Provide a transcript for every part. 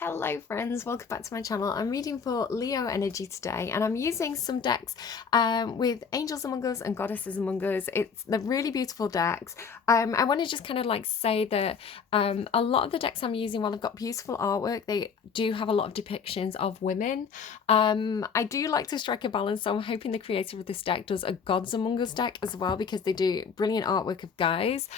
Hello friends, welcome back to my channel. I'm reading for Leo energy today and I'm using some decks with Angels Among Us and Goddesses Among Us. They're really beautiful decks. I want to just kind of like say that a lot of the decks I'm using, while they've got beautiful artwork, they do have a lot of depictions of women. I do like to strike a balance, so I'm hoping the creator of this deck does a Gods Among Us deck as well, because they do brilliant artwork of guys.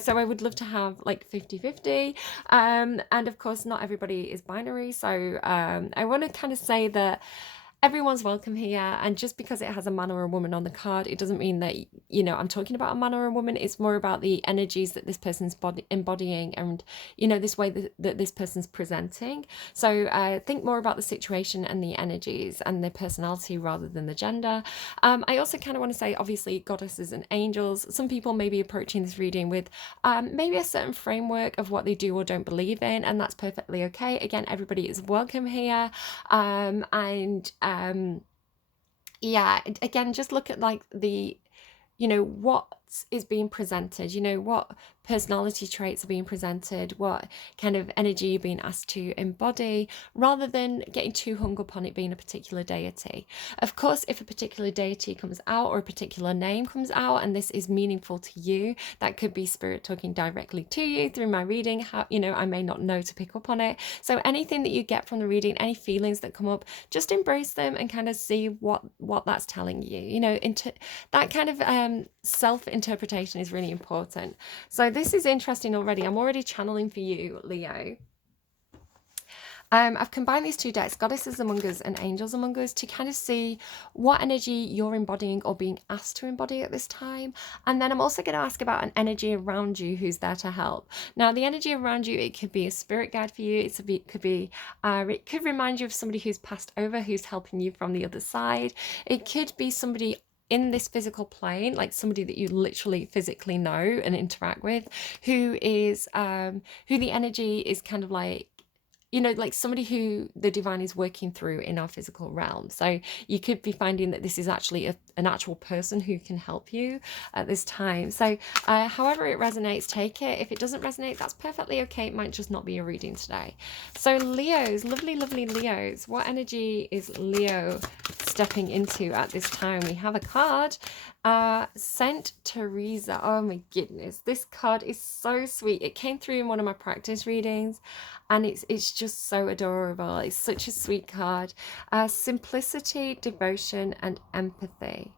So I would love to have like 50-50. And of course, not everybody is binary. So I want to kind of say that everyone's welcome here, and just because it has a man or a woman on the card, it doesn't mean that, you know, I'm talking about a man or a woman. It's more about the energies that this person's embodying, and, you know, this way that this person's presenting. So think more about the situation and the energies and their personality rather than the gender. I also kind of want to say, obviously, goddesses and angels, some people may be approaching this reading with maybe a certain framework of what they do or don't believe in, and that's perfectly okay. Again, everybody is welcome here. Yeah, again, just look at like the, you know, what is being presented, you know, what personality traits are being presented, what kind of energy you're being asked to embody, rather than getting too hung up on it being a particular deity. Of course, if a particular deity comes out or a particular name comes out and this is meaningful to you, that could be spirit talking directly to you through my reading. How, you know, I may not know to pick up on it. So anything that you get from the reading, any feelings that come up, just embrace them and kind of see what that's telling you. You know, into that kind of self-interpretation is really important. So this is interesting already. I'm already channeling for you, Leo. I've combined these two decks, Goddesses Among Us and Angels Among Us, to kind of see what energy you're embodying or being asked to embody at this time. And then I'm also going to ask about an energy around you who's there to help. Now, the energy around you, it could be a spirit guide for you. It could remind you of somebody who's passed over, who's helping you from the other side. It could be somebody in this physical plane, like somebody that you literally physically know and interact with, who the energy is kind of like, you know, like somebody who the divine is working through in our physical realm. So you could be finding that this is actually an actual person who can help you at this time. So however it resonates, take it. If it doesn't resonate, that's perfectly okay. It might just not be a reading today. So Leos, lovely, lovely Leos. What energy is Leo stepping into at this time? We have a card, Saint Teresa. Oh my goodness, this card is so sweet. It came through in one of my practice readings, and it's just so adorable. It's such a sweet card. Simplicity, devotion, and empathy.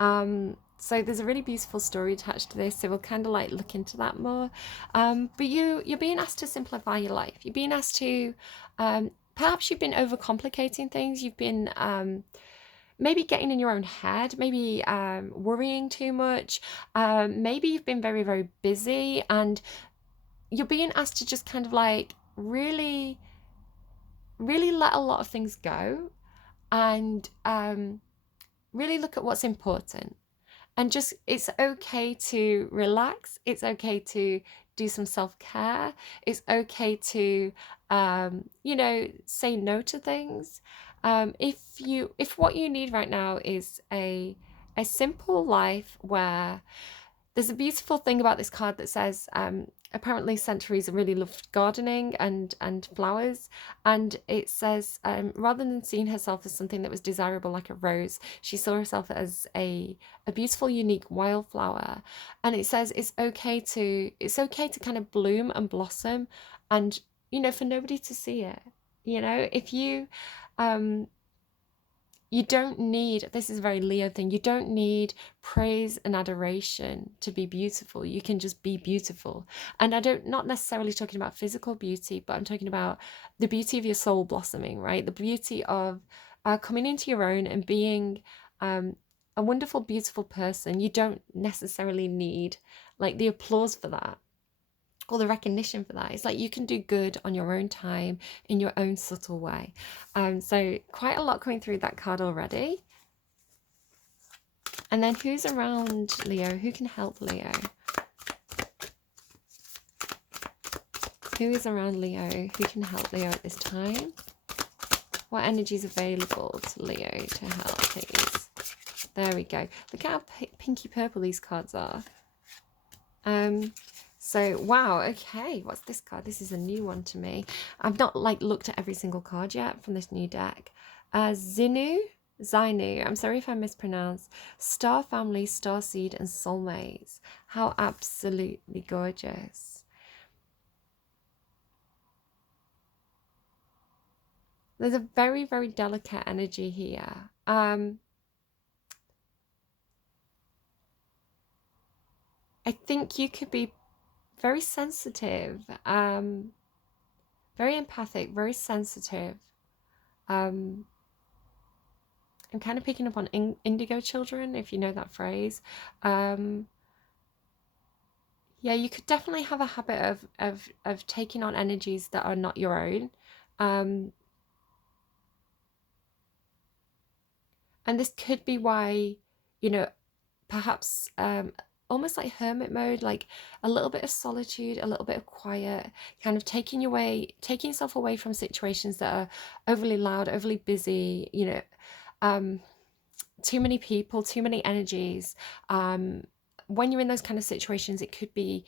So there's a really beautiful story attached to this, so we'll kind of like look into that more. But you're being asked to simplify your life. You're being asked to, perhaps you've been overcomplicating things. You've been maybe getting in your own head, maybe worrying too much. Maybe you've been very, very busy, and you're being asked to just kind of like really let a lot of things go, and really look at what's important. And just, it's okay to relax. It's okay to do some self-care. It's okay to you know, say no to things. If what you need right now is a simple life where there's a beautiful thing about this card that says, apparently Saint Teresa really loved gardening and flowers, and it says, rather than seeing herself as something that was desirable like a rose, she saw herself as a beautiful, unique wildflower. And it says it's okay to kind of bloom and blossom, and, you know, for nobody to see it. You know, if you don't need, this is a very Leo thing, you don't need praise and adoration to be beautiful. You can just be beautiful. And not necessarily talking about physical beauty, but I'm talking about the beauty of your soul blossoming, right? The beauty of coming into your own and being a wonderful, beautiful person. You don't necessarily need like the applause for that, or the recognition for that. It's like you can do good on your own time in your own subtle way. So quite a lot coming through that card already. And then who's around Leo? Who can help Leo? Who is around Leo? Who can help Leo at this time? What energy is available to Leo to help, please? There we go. Look how pinky purple these cards are. So, wow, okay, what's this card? This is a new one to me. I've not like looked at every single card yet from this new deck. Zainu, I'm sorry if I mispronounced. Star Family, Star Seed, and Soulmates. How absolutely gorgeous. There's a very, very delicate energy here. I think you could be very sensitive, very empathic, very sensitive. Um, I'm kind of picking up on indigo children, if you know that phrase. Um, yeah, you could definitely have a habit of taking on energies that are not your own. Um, and this could be why, you know, perhaps almost like hermit mode, like a little bit of solitude, a little bit of quiet, kind of taking yourself away from situations that are overly loud, overly busy, um, too many people, too many energies. When you're in those kind of situations, it could be,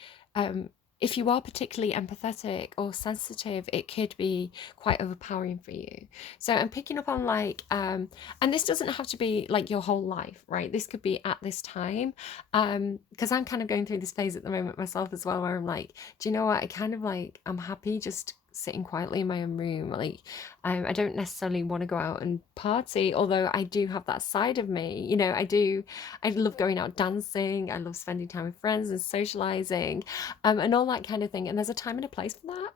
if you are particularly empathetic or sensitive, it could be quite overpowering for you. So I'm picking up on like, and this doesn't have to be like your whole life, right? This could be at this time, because I'm kind of going through this phase at the moment myself as well, where I'm like, do you know what? I kind of like, I'm happy just sitting quietly in my own room. Like, I don't necessarily want to go out and party, although I do have that side of me. I love going out dancing. I love spending time with friends and socializing, and all that kind of thing. And there's a time and a place for that.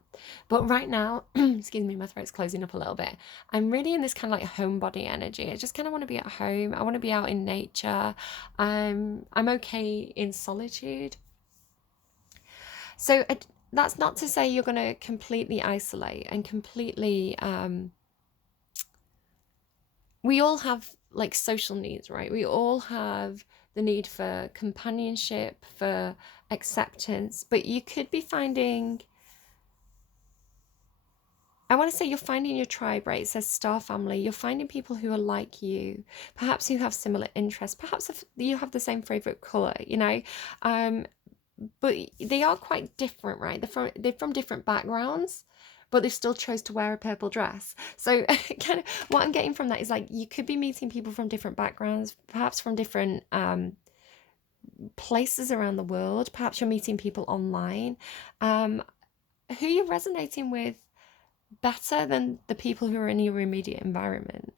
But right now, excuse me, my throat's closing up a little bit. I'm really in this kind of like homebody energy. I just kind of want to be at home. I want to be out in nature. I'm okay in solitude. So that's not to say you're going to completely isolate and completely we all have like social needs, right? We all have the need for companionship, for acceptance, but you could be finding, I want to say you're finding your tribe, right? It says star family. You're finding people who are like you, perhaps who have similar interests, perhaps if you have the same favorite color, um, but they are quite different, right? They're from different backgrounds, but they still chose to wear a purple dress. So kind of what I'm getting from that is like you could be meeting people from different backgrounds, perhaps from different places around the world. Perhaps you're meeting people online, um, who you're resonating with better than the people who are in your immediate environment.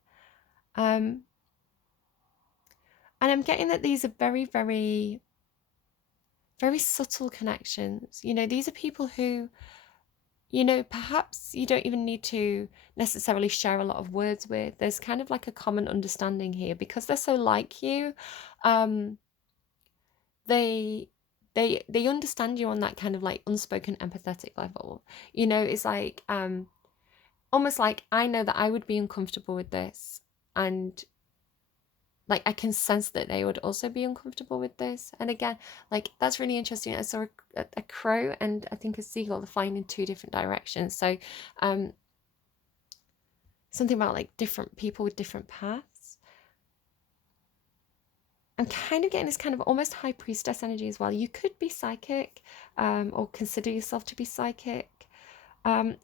Um, and I'm getting that these are very, very, very subtle connections. These are people who perhaps you don't even need to necessarily share a lot of words with. There's kind of like a common understanding here because they're so like you. Um, they they understand you on that kind of like unspoken empathetic level. It's like almost like I know that I would be uncomfortable with this, and like I can sense that they would also be uncomfortable with this. And again, like that's really interesting. I saw a crow and I think a seagull flying in two different directions. So um something about like different people with different paths. I'm kind of getting this kind of almost high priestess energy as well. You could be psychic, or consider yourself to be psychic.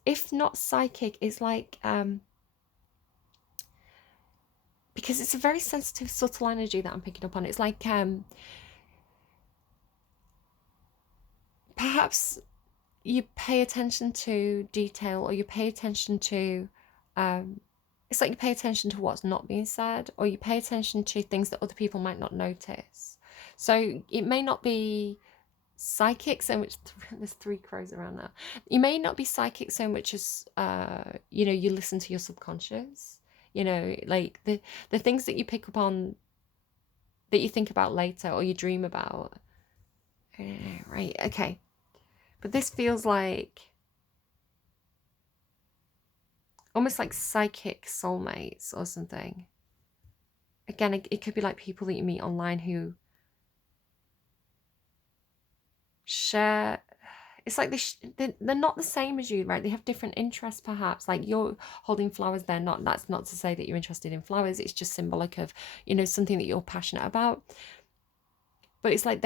If not psychic, it's like because it's a very sensitive, subtle energy that I'm picking up on. It's like perhaps you pay attention to detail, or you pay attention to it's like you pay attention to what's not being said, or you pay attention to things that other people might not notice. So it may not be psychic so much. There's three crows around now. You may not be psychic so much as you listen to your subconscious, like the things that you pick up on that you think about later or you dream about. Right, okay. But this feels like almost like psychic soulmates or something. Again, it could be like people that you meet online who share. It's like they're not the same as you, right? They have different interests, perhaps. Like you're holding flowers, they're not. That's not to say that you're interested in flowers. It's just symbolic of, something that you're passionate about. But it's like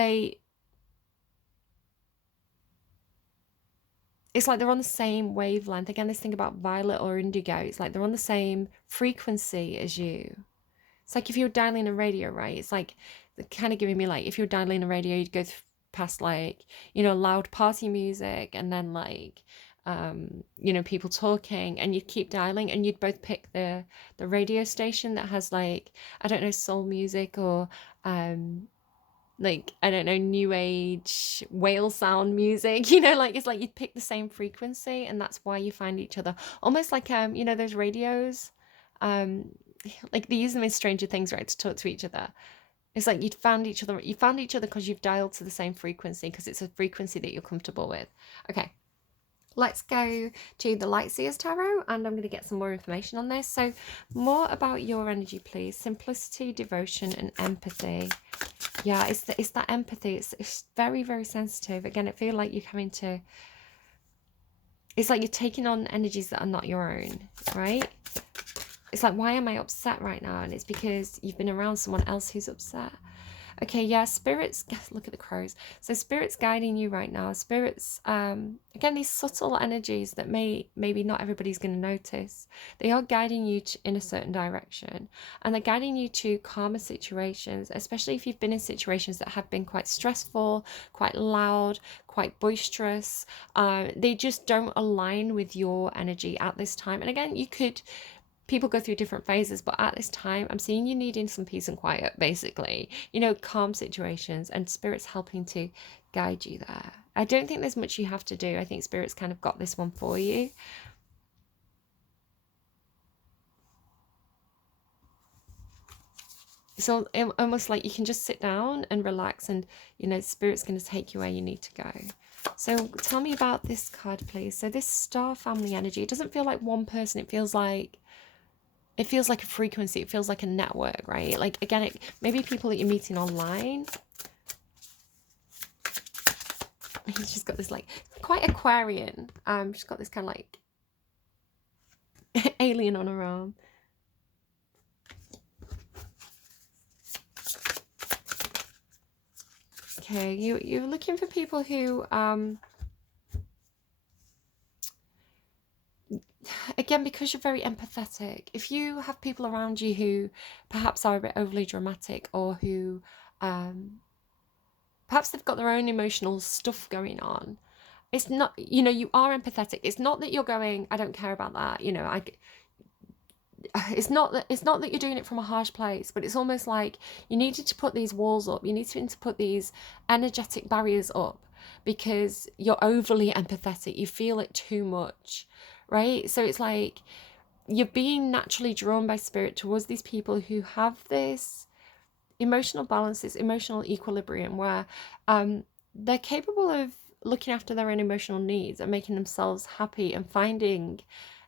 it's like they're on the same wavelength. Again, this thing about violet or indigo, it's like they're on the same frequency as you. It's like if you're dialing a radio, right? It's like they're kind of giving me like, if you're dialing a radio, you'd go past like, you know, loud party music, and then like, you know, people talking, and you'd keep dialing, and you'd both pick the radio station that has like, I don't know, soul music, or like, I don't know, new age whale sound music, you know, like it's like you'd pick the same frequency, and that's why you find each other. Almost like you know, those radios, um like they use them in Stranger Things, right, to talk to each other. It's like you found each other because you've dialed to the same frequency, because it's a frequency that you're comfortable with. Okay, let's go to the Lightseers Tarot, and I'm going to get some more information on this. So more about your energy, please. Simplicity, devotion, and empathy. Yeah, it's that empathy. It's very, very sensitive. Again, it feels like you're having to, it's like you're taking on energies that are not your own, right? It's like, why am I upset right now? And it's because you've been around someone else who's upset. Okay, yeah, spirits, look at the crows. So spirits guiding you right now. Spirits, again, these subtle energies that maybe not everybody's going to notice. They are guiding you in a certain direction. And they're guiding you to calmer situations, especially if you've been in situations that have been quite stressful, quite loud, quite boisterous. They just don't align with your energy at this time. And again, people go through different phases, but at this time I'm seeing you needing some peace and quiet, basically, you know, calm situations, and spirits helping to guide you there. I don't think there's much you have to do. I think spirits kind of got this one for you. So almost like you can just sit down and relax, and you know, spirit's going to take you where you need to go. So tell me about this card, please. So this star family energy, it doesn't feel like one person. It feels like a frequency. It feels like a network, right? Like, again, maybe people that you're meeting online. He's just got this like quite Aquarian. She's got this kind of like alien on her arm. Okay, you're looking for people who again, because you're very empathetic, if you have people around you who perhaps are a bit overly dramatic, or who perhaps they've got their own emotional stuff going on, it's not, you know, you are empathetic. It's not that you're going, I don't care about that, you know, it's not that you're doing it from a harsh place, but it's almost like you needed to put these walls up. You need to put these energetic barriers up because you're overly empathetic. You feel it too much, right? So it's like you're being naturally drawn by spirit towards these people who have this emotional balance, this emotional equilibrium, where they're capable of looking after their own emotional needs and making themselves happy and finding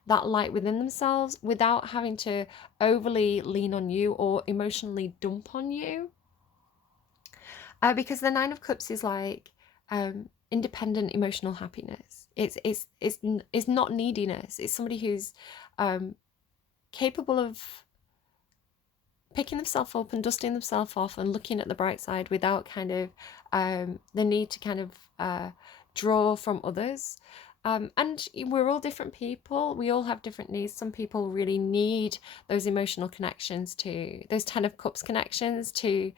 that light within themselves without having to overly lean on you or emotionally dump on you. Because the Nine of Cups is like independent emotional happiness. It's not neediness. It's somebody who's capable of picking themselves up and dusting themselves off and looking at the bright side without kind of the need to kind of draw from others. And we're all different people. We all have different needs. Some people really need those emotional connections, to those Ten of Cups connections, to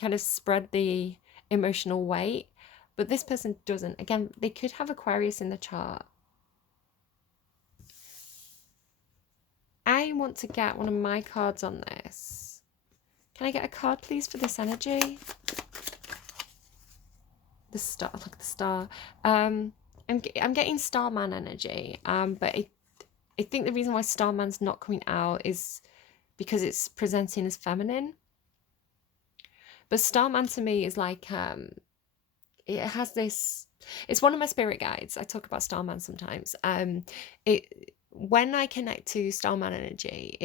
kind of spread the emotional weight. But this person doesn't. Again, they could have Aquarius in the chart. I want to get one of my cards on this. Can I get a card, please, for this energy? The star, look at the star. I'm getting Starman energy, but I think the reason why Starman's not coming out is because it's presenting as feminine. But Starman to me is like, it has this, it's one of my spirit guides. I talk about Starman sometimes. When I connect to Starman energy,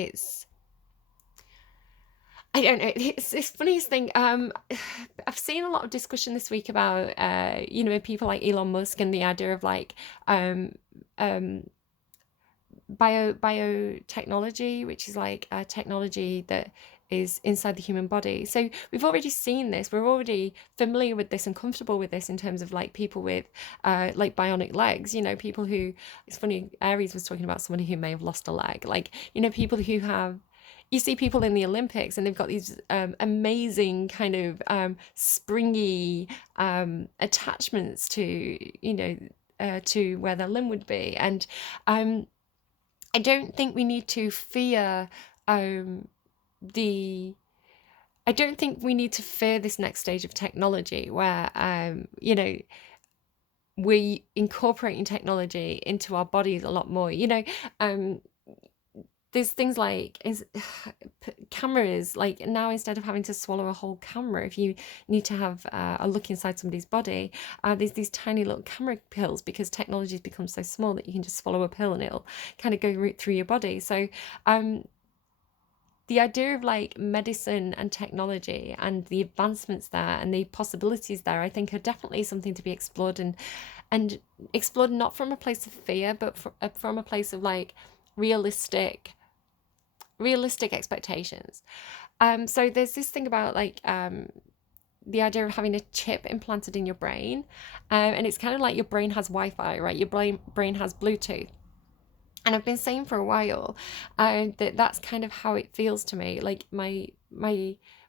I don't know, it's the funniest thing. I've seen a lot of discussion this week about, you know, people like Elon Musk and the idea of like biotechnology, which is like a technology that is inside the human body. So we've already seen this. We're already familiar with this and comfortable with this in terms of like people with like bionic legs. You know, people who, it's funny, Aries was talking about somebody who may have lost a leg. Like, you know, people who have, you see people in the Olympics and they've got these amazing kind of springy attachments to, you know, to where their limb would be. And I don't think we need to fear the I don't think we need to fear this next stage of technology where you know, we incorporating technology into our bodies a lot more. You know, there's things like cameras, like now instead of having to swallow a whole camera, if you need to have a look inside somebody's body, there's these tiny little camera pills, because technology has become so small that you can just swallow a pill and it'll kind of go right through your body. So the idea of like medicine and technology and the advancements there and the possibilities there, I think are definitely something to be explored, and explored not from a place of fear, but from a place of like realistic expectations. So there's this thing about like the idea of having a chip implanted in your brain, and it's kind of like your brain has Wi-Fi, right? Your brain has Bluetooth. And I've been saying for a while that that's kind of how it feels to me. Like my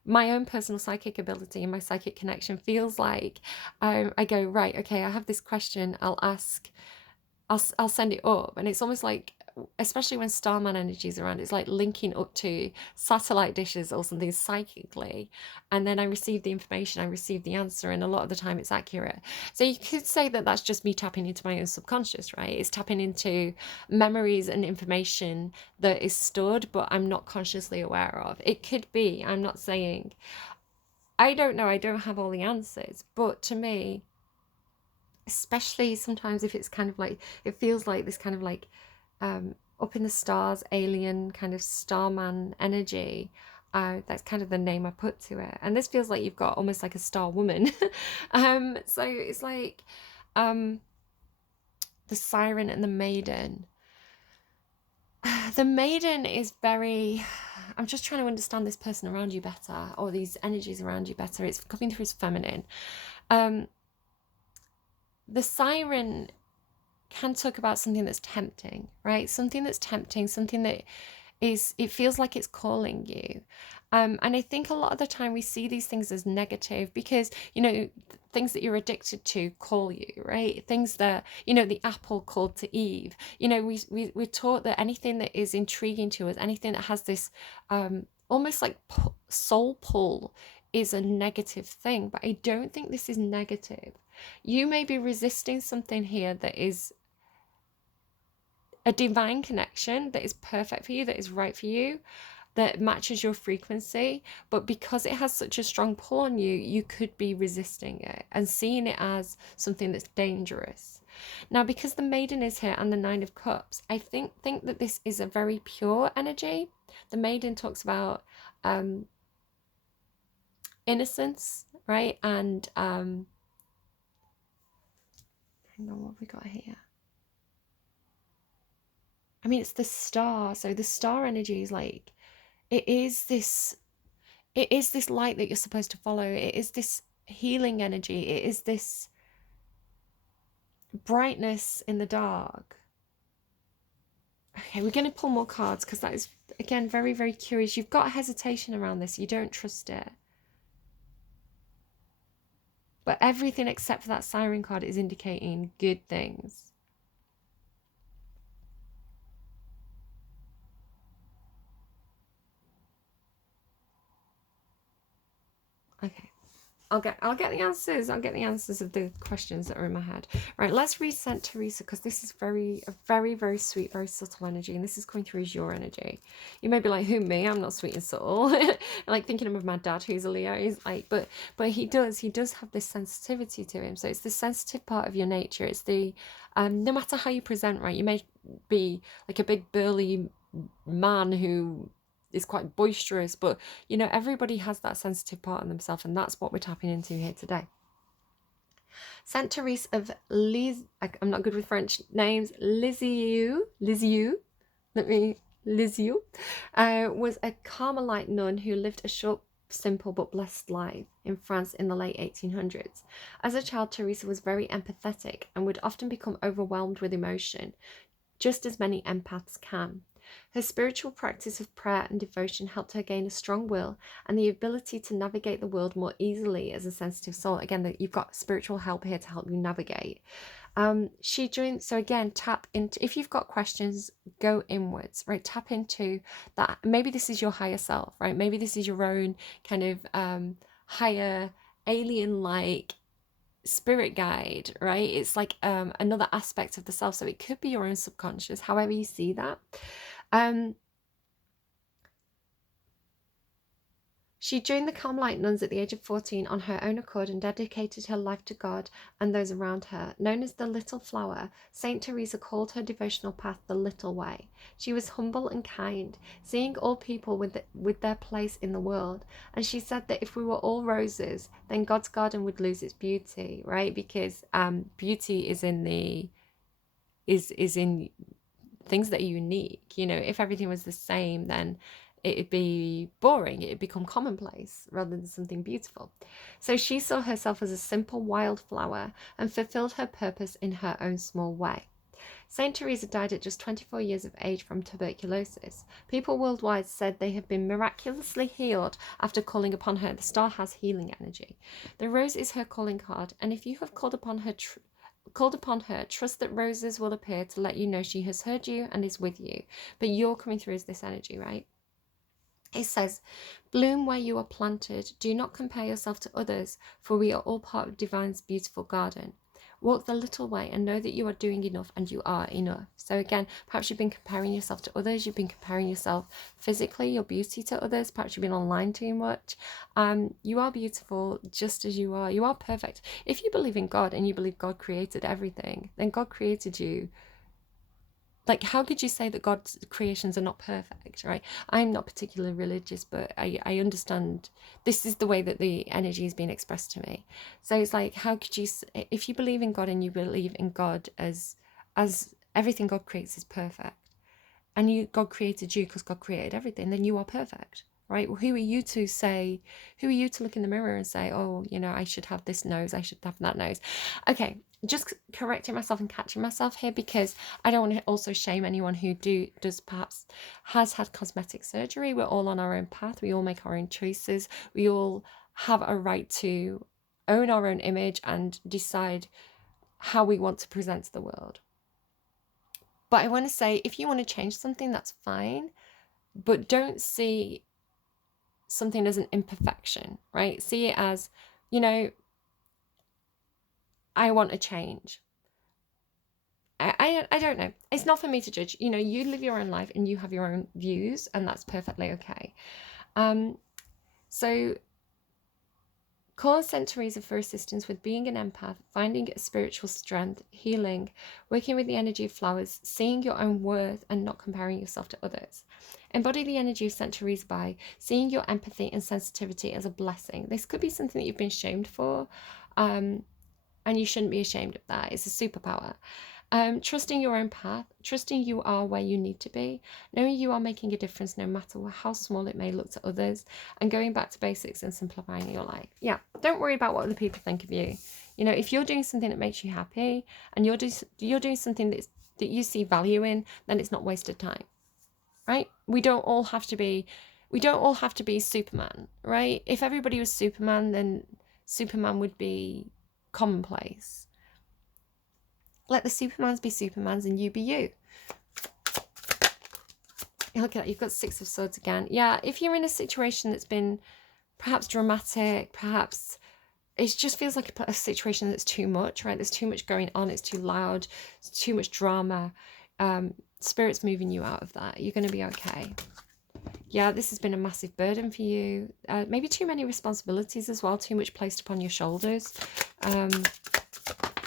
own personal psychic ability and my psychic connection feels like I go, right, okay, I have this question, I'll ask, I'll send it up, and it's almost like, especially when Starman energy is around, it's like linking up to satellite dishes or something psychically, and then I receive the information, I receive the answer, and a lot of the time it's accurate. So you could say that that's just me tapping into my own subconscious, right? It's tapping into memories and information that is stored but I'm not consciously aware of. It could be, I'm not saying, I don't know, I don't have all the answers, but to me, especially sometimes if it's kind of like, it feels like this kind of like up in the stars, alien kind of starman energy. That's kind of the name I put to it. And this feels like you've got almost like a star woman. So it's like the siren and the maiden. The maiden is very, I'm just trying to understand this person around you better, or these energies around you better. It's coming through as feminine. The siren can talk about something that's tempting, right? Something that's tempting, something that is, it feels like it's calling you. And I think a lot of the time we see these things as negative because, you know, things that you're addicted to call you, right? Things that, you know, the apple called to Eve. You know, we're taught that anything that is intriguing to us, anything that has this almost like soul pull, is a negative thing. But I don't think this is negative. You may be resisting something here that is a divine connection, that is perfect for you, that is right for you, that matches your frequency. But because it has such a strong pull on you, you could be resisting it and seeing it as something that's dangerous. Now, because the maiden is here and the 9 of cups, I think that this is a very pure energy. The maiden talks about innocence, right? And hang on, what have we got here? I mean, it's the star. So the star energy is like, it is this light that you're supposed to follow. It is this healing energy. It is this brightness in the dark. Okay, we're going to pull more cards because that is, again, very, very curious. You've got hesitation around this. You don't trust it. But everything except for that siren card is indicating good things. Okay. I'll get the answers. I'll get the answers of the questions that are in my head. Right, let's reset Teresa, because this is a very, very sweet, very subtle energy, and this is coming through as your energy. You may be like, who, me? I'm not sweet and subtle. Like thinking of my dad, who's a Leo. He's like, but he does have this sensitivity to him. So it's the sensitive part of your nature. It's the no matter how you present, right? You may be like a big burly man who is quite boisterous, but you know, everybody has that sensitive part in themselves, and that's what we're tapping into here today. Saint Therese of I'm not good with French names. Lisieux, Lisieux, was a Carmelite nun who lived a short, simple but blessed life in France in the late 1800s. As a child, Teresa was very empathetic and would often become overwhelmed with emotion, just as many empaths can. Her spiritual practice of prayer and devotion helped her gain a strong will and the ability to navigate the world more easily as a sensitive soul. Again, you've got spiritual help here to help you navigate. She joined, so again, tap into, if you've got questions, go inwards, right? Tap into that. Maybe this is your higher self, right? Maybe this is your own kind of higher alien like spirit guide, right? It's like another aspect of the self. So it could be your own subconscious, however you see that. She joined the Carmelite nuns at the age of 14 on her own accord and dedicated her life to God and those around her. Known as the Little Flower, Saint Teresa called her devotional path the Little Way. She was humble and kind, seeing all people with their place in the world. And she said that if we were all roses, then God's garden would lose its beauty, right? Because beauty is in things that are unique. You know, if everything was the same, then it'd be boring. It'd become commonplace rather than something beautiful. So she saw herself as a simple wildflower and fulfilled her purpose in her own small way. Saint Teresa died at just 24 years of age from tuberculosis. People worldwide said they have been miraculously healed after calling upon her. The star has healing energy. The rose is her calling card, and if you have called upon her, trust that roses will appear to let you know she has heard you and is with you. But you're coming through as this energy, right? It says, bloom where you are planted. Do not compare yourself to others, for we are all part of Divine's beautiful garden. Walk the little way and know that you are doing enough and you are enough. So again, perhaps you've been comparing yourself to others. You've been comparing yourself physically, your beauty to others. Perhaps you've been online too much. You are beautiful just as you are. You are perfect. If you believe in God and you believe God created everything, then God created you. Like, how could you say that God's creations are not perfect, right? I'm not particularly religious, but I understand this is the way that the energy is being expressed to me. So it's like, how could you, if you believe in God and you believe in God as everything God creates is perfect, and God created you because God created everything, then you are perfect, right? Well, who are you to look in the mirror and say, oh, you know, I should have this nose, I should have that nose? Okay, just correcting myself and catching myself here, because I don't want to also shame anyone who perhaps has had cosmetic surgery. We're all on our own path. We all make our own choices. We all have a right to own our own image and decide how we want to present to the world. But I want to say, if you want to change something, that's fine, but don't see something as an imperfection, right? See it as, you know, I want a change. I don't know. It's not for me to judge. You know, you live your own life and you have your own views, and that's perfectly okay. So call on Saint Teresa for assistance with being an empath, finding a spiritual strength, healing, working with the energy of flowers, seeing your own worth and not comparing yourself to others. Embody the energy of Saint Teresa by seeing your empathy and sensitivity as a blessing. This could be something that you've been shamed for, and you shouldn't be ashamed of that. It's a superpower. Trusting your own path, trusting you are where you need to be, knowing you are making a difference no matter how small it may look to others, and going back to basics and simplifying your life. Yeah, don't worry about what other people think of you. You know, if you're doing something that makes you happy and you're doing something that you see value in, then it's not wasted time, right? We don't all have to be Superman, right? If everybody was Superman, then Superman would be commonplace. Let the Supermans be Supermans and you be you. Look at that, you've got Six of Swords again. Yeah, if you're in a situation that's been perhaps dramatic, perhaps it just feels like a situation that's too much, right? There's too much going on, it's too loud, it's too much drama. Spirit's moving you out of that. You're going to be okay. Yeah, this has been a massive burden for you. Maybe too many responsibilities as well, too much placed upon your shoulders.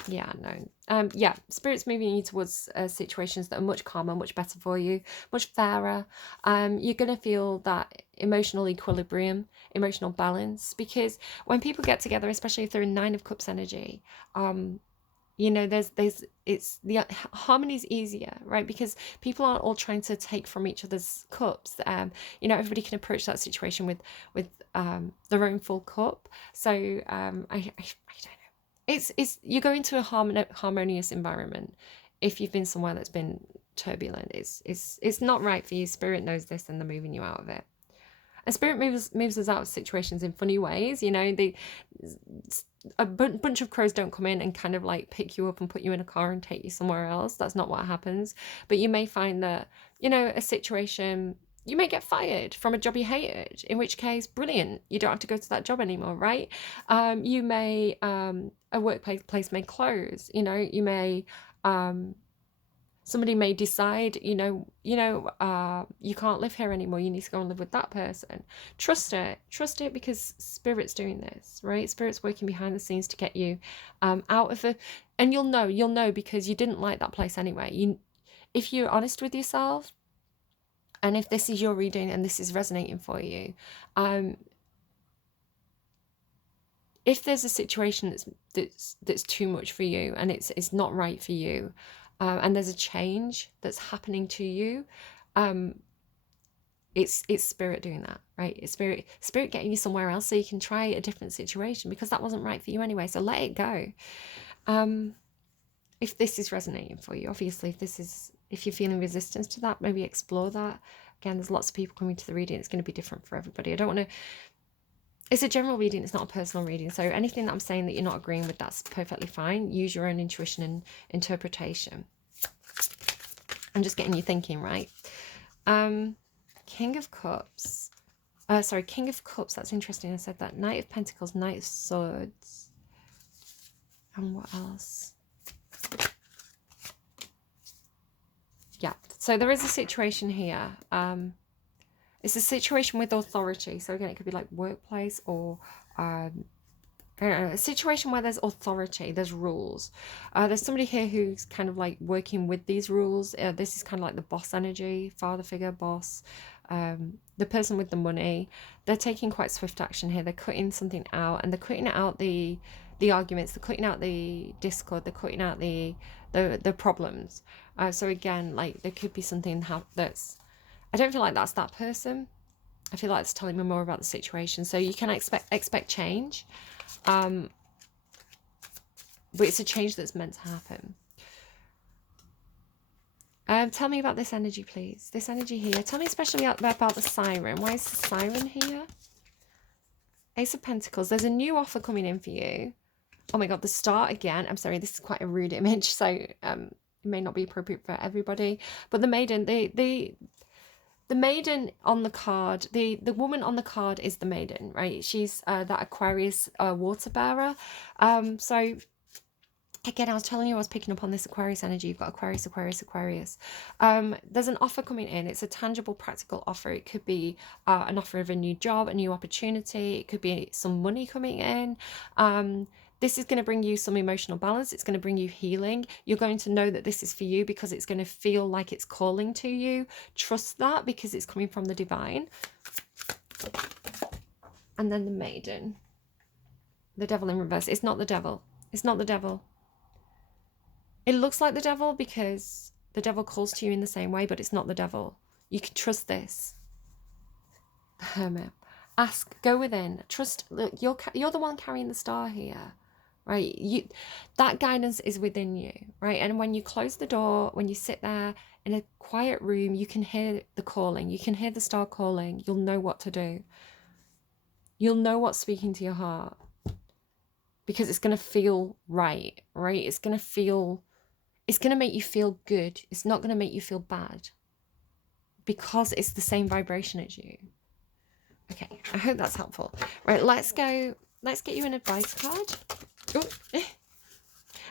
Yeah, no. Yeah, Spirit's moving you towards situations that are much calmer, much better for you, much fairer. You're going to feel that emotional equilibrium, emotional balance, because when people get together, especially if they're in Nine of Cups energy, You know, it's the harmony is easier, right? Because people aren't all trying to take from each other's cups. You know, everybody can approach that situation with their own full cup. So I don't know. It's you go into a harmonious environment. If you've been somewhere that's been turbulent, it's not right for you. Spirit knows this, and they're moving you out of it. And spirit moves us out of situations in funny ways. You know, a bunch of crows don't come in and kind of like pick you up and put you in a car and take you somewhere else. That's not what happens. But you may find that, you know, a situation, you may get fired from a job you hated, in which case, brilliant, you don't have to go to that job anymore, right? You may, a workplace may close, you know, you may, somebody may decide, you can't live here anymore, you need to go and live with that person. Trust it, because spirit's doing this, right? Spirit's working behind the scenes to get you out of it. And you'll know because you didn't like that place anyway. If you're honest with yourself, and if this is your reading and this is resonating for you, if there's a situation that's too much for you and it's not right for you, and there's a change that's happening to you, it's spirit doing that, right? It's spirit getting you somewhere else so you can try a different situation, because that wasn't right for you anyway. So let it go. If this is resonating for you, obviously, if you're feeling resistance to that, maybe explore that. Again, there's lots of people coming to the reading. It's going to be different for everybody. I don't want to. It's a general reading, it's not a personal reading. So anything that I'm saying that you're not agreeing with, that's perfectly fine. Use your own intuition and interpretation. I'm just getting you thinking, right? King of Cups. King of Cups. That's interesting. I said that. Knight of Pentacles, Knight of Swords. And what else? Yeah. So there is a situation here. It's a situation with authority. So again, it could be like workplace or I don't know, a situation where there's authority, there's rules. There's somebody here who's kind of like working with these rules. This is kind of like the boss energy, father figure, boss. The person with the money. They're taking quite swift action here. They're cutting something out, and they're cutting out the arguments. They're cutting out the discord. They're cutting out the problems. So again, like there could be something that's. I don't feel like that's that person. I feel like it's telling me more about the situation. So you can expect change. But it's a change that's meant to happen. Tell me about this energy, please. This energy here. Tell me especially about the siren. Why is the siren here? Ace of Pentacles. There's a new offer coming in for you. Oh my God, the star again. I'm sorry, this is quite a rude image, so it may not be appropriate for everybody. But the maiden, the maiden on the card, the woman on the card is the maiden, right? She's that Aquarius water bearer. So again, I was telling you I was picking up on this Aquarius energy. You've got Aquarius, Aquarius, Aquarius. There's an offer coming in. It's a tangible, practical offer. It could be an offer of a new job, a new opportunity. It could be some money coming in. This is going to bring you some emotional balance. It's going to bring you healing. You're going to know that this is for you because it's going to feel like it's calling to you. Trust that because it's coming from the divine. And then the maiden. The devil in reverse. It's not the devil. It's not the devil. It looks like the devil because the devil calls to you in the same way, but it's not the devil. You can trust this. The Hermit. Ask, go within. Trust. Look, you're the one carrying the star here. Right, that guidance is within you, right? And when you close the door, when you sit there in a quiet room, you can hear the calling. You can hear the star calling. You'll know what to do. You'll know what's speaking to your heart because it's going to feel right? It's going to make you feel good. It's not going to make you feel bad because it's the same vibration as you. Okay, I hope that's helpful. Right, let's go. Let's get you an advice card. Ooh.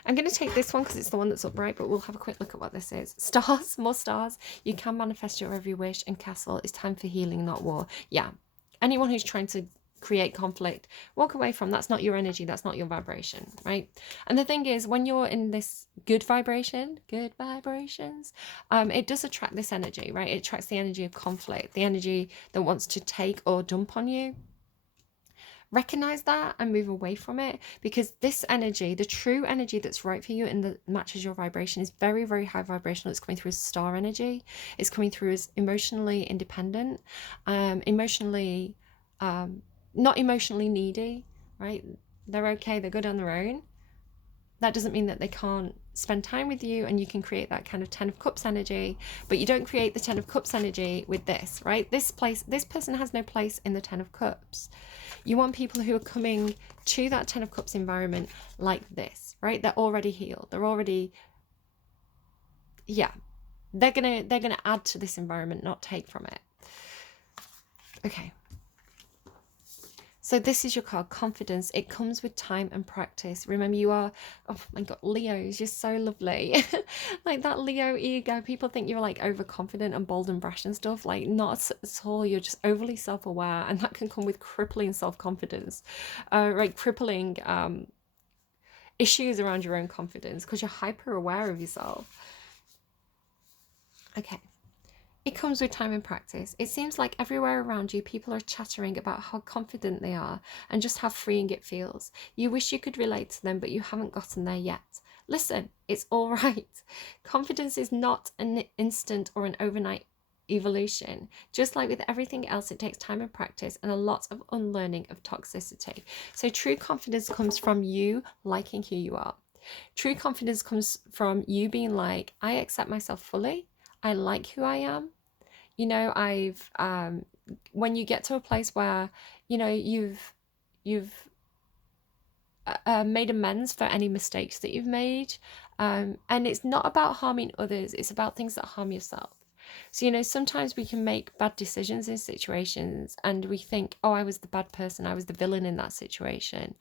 I'm going to take this one because it's the one that's upright, but we'll have a quick look at what this is. Stars, more stars. You can manifest your every wish. And castle, it's time for healing, not war. Yeah. Anyone who's trying to create conflict, walk away from. That's not your energy. That's not your vibration, right? And the thing is, when you're in this good vibration, good vibrations, it does attract this energy, right? It attracts the energy of conflict, the energy that wants to take or dump on you. recognize that and move away from it, because this energy, the true energy that's right for you and that matches your vibration, is very, very high vibrational. It's coming through as star energy. It's coming through as emotionally independent, emotionally not emotionally needy, right? They're okay, they're good on their own. That doesn't mean that they can't spend time with you, and you can create that kind of 10 of cups energy, but you don't create the 10 of cups energy with this, right? This person has no place in the 10 of cups. You want people who are coming to that 10 of cups environment like this, right? They're already healed. They're already, yeah, they're gonna add to this environment, not take from it. Okay. So this is your card, confidence. It comes with time and practice. Remember, you are, oh my God, Leos, you're so lovely. Like that Leo ego, people think you're like overconfident and bold and brash and stuff. Like not at all. You're just overly self-aware, and that can come with crippling self-confidence, right? Crippling issues around your own confidence because you're hyper aware of yourself. Okay. It comes with time and practice. It seems like everywhere around you, people are chattering about how confident they are and just how freeing it feels. You wish you could relate to them, but you haven't gotten there yet. Listen, it's all right. Confidence is not an instant or an overnight evolution. Just like with everything else, it takes time and practice and a lot of unlearning of toxicity. So true confidence comes from you liking who you are. True confidence comes from you being like, I accept myself fully. I like who I am. You know, I've when you get to a place where, you know, you've made amends for any mistakes that you've made, and it's not about harming others, it's about things that harm yourself. So, you know, sometimes we can make bad decisions in situations and we think, oh, I was the bad person, I was the villain in that situation,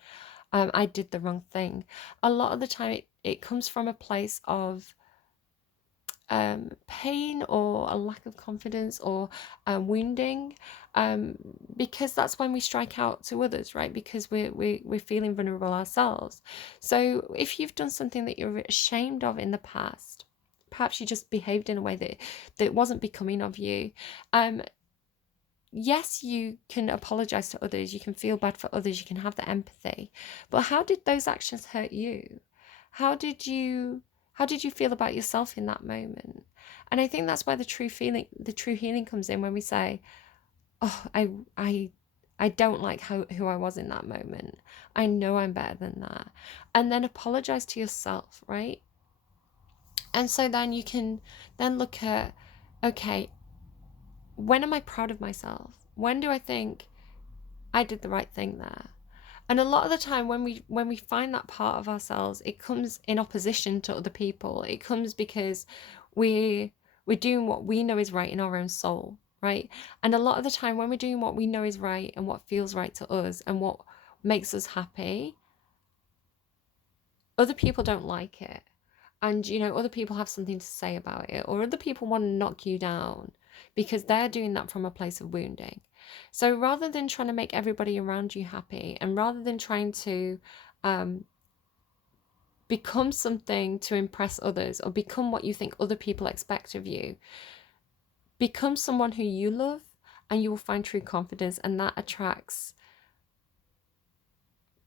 I did the wrong thing. A lot of the time it comes from a place of pain or a lack of confidence or wounding, because that's when we strike out to others, right? Because we're feeling vulnerable ourselves. So if you've done something that you're ashamed of in the past, perhaps you just behaved in a way that wasn't becoming of you, yes, you can apologize to others, you can feel bad for others, you can have the empathy, but how did those actions hurt you? How did you feel about yourself in that moment? And I think that's where the true healing comes in, when we say, oh, I don't like who I was in that moment. I know I'm better than that. And then apologize to yourself, right? And so then you can then look at, okay, when am I proud of myself? When do I think I did the right thing there? And a lot of the time when we find that part of ourselves, it comes in opposition to other people. It comes because we're doing what we know is right in our own soul, right? And a lot of the time when we're doing what we know is right and what feels right to us and what makes us happy, other people don't like it. And, you know, other people have something to say about it, or other people want to knock you down because they're doing that from a place of wounding. So rather than trying to make everybody around you happy, and rather than trying to become something to impress others or become what you think other people expect of you, become someone who you love, and you will find true confidence, and that attracts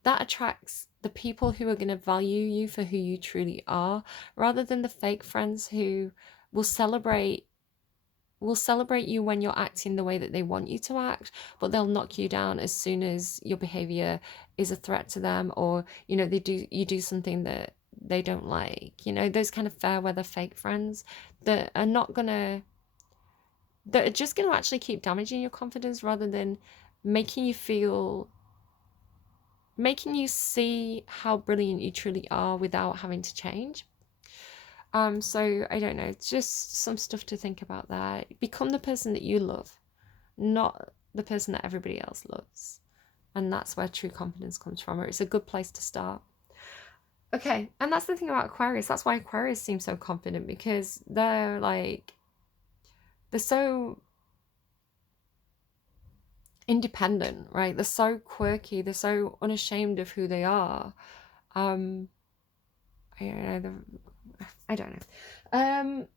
the people who are going to value you for who you truly are, rather than the fake friends who will celebrate you when you're acting the way that they want you to act, but they'll knock you down as soon as your behavior is a threat to them, or, you know, you do something that they don't like. You know, those kind of fair weather fake friends that are just going to actually keep damaging your confidence, rather than making you see how brilliant you truly are without having to change. So I don't know, it's just some stuff to think about there. Become the person that you love, not the person that everybody else loves. And that's where true confidence comes from, or it's a good place to start. Okay, and that's the thing about Aquarius. That's why Aquarius seem so confident, because they're so independent, right? They're so quirky, they're so unashamed of who they are. I don't know.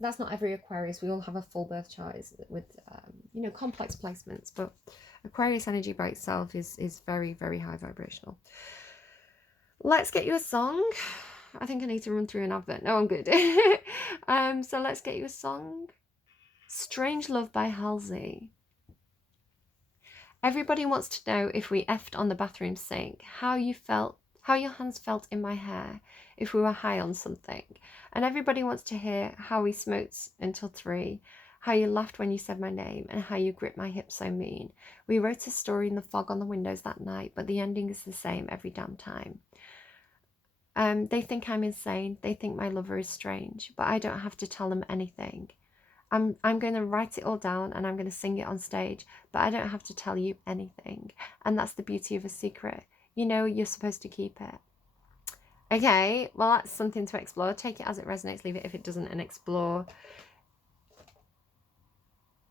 That's not every Aquarius. We all have a full birth chart with, you know, complex placements, but Aquarius energy by itself is very, very high vibrational. Let's get you a song. I think I need to run through an advert. No, I'm good. So let's get you a song. Strange Love by Halsey. Everybody wants to know if we effed on the bathroom sink, how you felt, how your hands felt in my hair, if we were high on something. And everybody wants to hear how we smoked until 3, how you laughed when you said my name, and how you gripped my hips so mean. We wrote a story in the fog on the windows that night, but the ending is the same every damn time. They think I'm insane, they think my lover is strange, but I don't have to tell them anything. I'm going to write it all down and I'm going to sing it on stage, but I don't have to tell you anything. And that's the beauty of a secret. You know, you're supposed to keep it. Okay, well, that's something to explore. Take it as it resonates, leave it if it doesn't, and explore.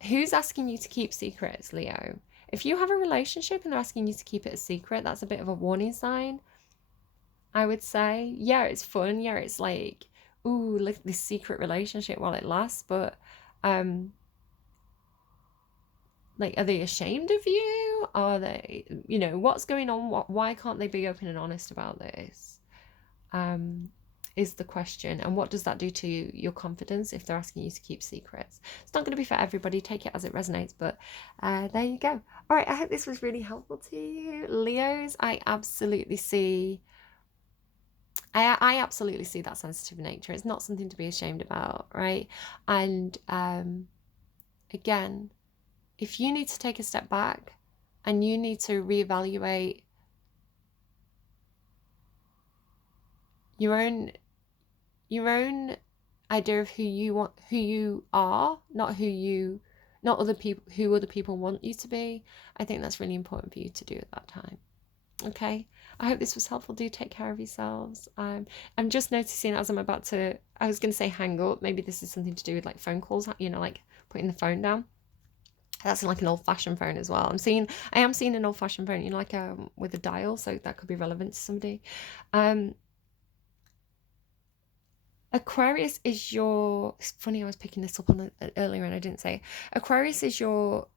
Who's asking you to keep secrets, Leo? If you have a relationship and they're asking you to keep it a secret, that's a bit of a warning sign, I would say. Yeah, it's fun. Yeah, it's like, ooh, like this secret relationship while it lasts, but like, are they ashamed of you? Are they, you know, what's going on? Why can't they be open and honest about this? Is the question. And what does that do to your confidence if they're asking you to keep secrets? It's not going to be for everybody. Take it as it resonates, but there you go. All right, I hope this was really helpful to you. Leos, I absolutely see that sensitive nature. It's not something to be ashamed about, right? And again, if you need to take a step back and you need to reevaluate your own idea of who you are, not other people, who other people want you to be, I think that's really important for you to do at that time. Okay, I hope this was helpful. Do take care of yourselves. I'm just noticing as I'm about to, I was going to say hang up, maybe this is something to do with like phone calls, you know, like putting the phone down. That's like an old-fashioned phone as well. I am seeing an old-fashioned phone, you know, like with a dial, so that could be relevant to somebody. Aquarius is your. It's funny, I was picking this up on earlier and I didn't say. Aquarius is your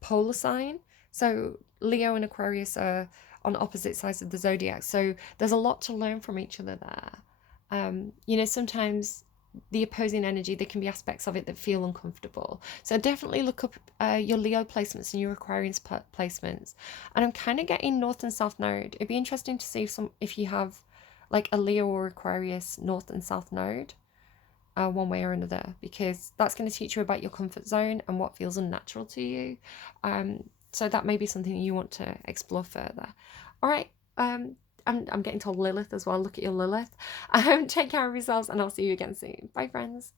polar sign. So Leo and Aquarius are on opposite sides of the zodiac. So there's a lot to learn from each other there. You know, sometimes the opposing energy, there can be aspects of it that feel uncomfortable. So definitely look up your Leo placements and your Aquarius placements. And I'm kind of getting North and South Node. It'd be interesting to see if you have like a Leo or Aquarius North and South Node, one way or another, because that's going to teach you about your comfort zone and what feels unnatural to you. So that may be something you want to explore further. All right. I'm getting told Lilith as well. Look at your Lilith. Take care of yourselves and I'll see you again soon. Bye, friends.